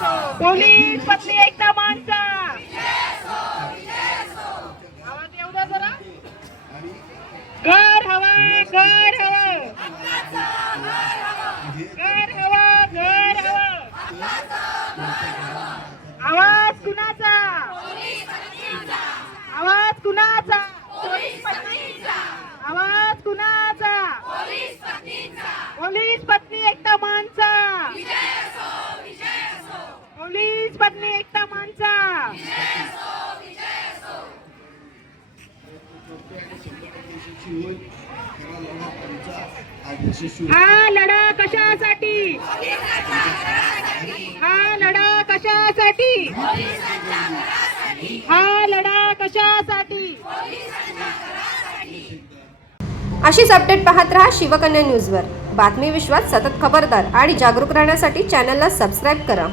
Police पत्नी एकता मानचा आवाज येऊ द्या जरा. घर हवा घर हवा घर हवा घर हवा. आवाज कुणाचा आवाज कुणाचा आवाज कुणाचा पोलीस पत्नी एकता मानचा पोलीस पत्नी एकता मानचा. हा लढा कशासाठी हा लढा कशासाठी हा लढा कशासाठी. अशीच अपडेट पाहत रहा शिवकन्या न्यूजवर. बातमी विश्वात सतत खबरदार आणि जागरूक राहण्यासाठी चॅनलला सबस्क्राईब करा.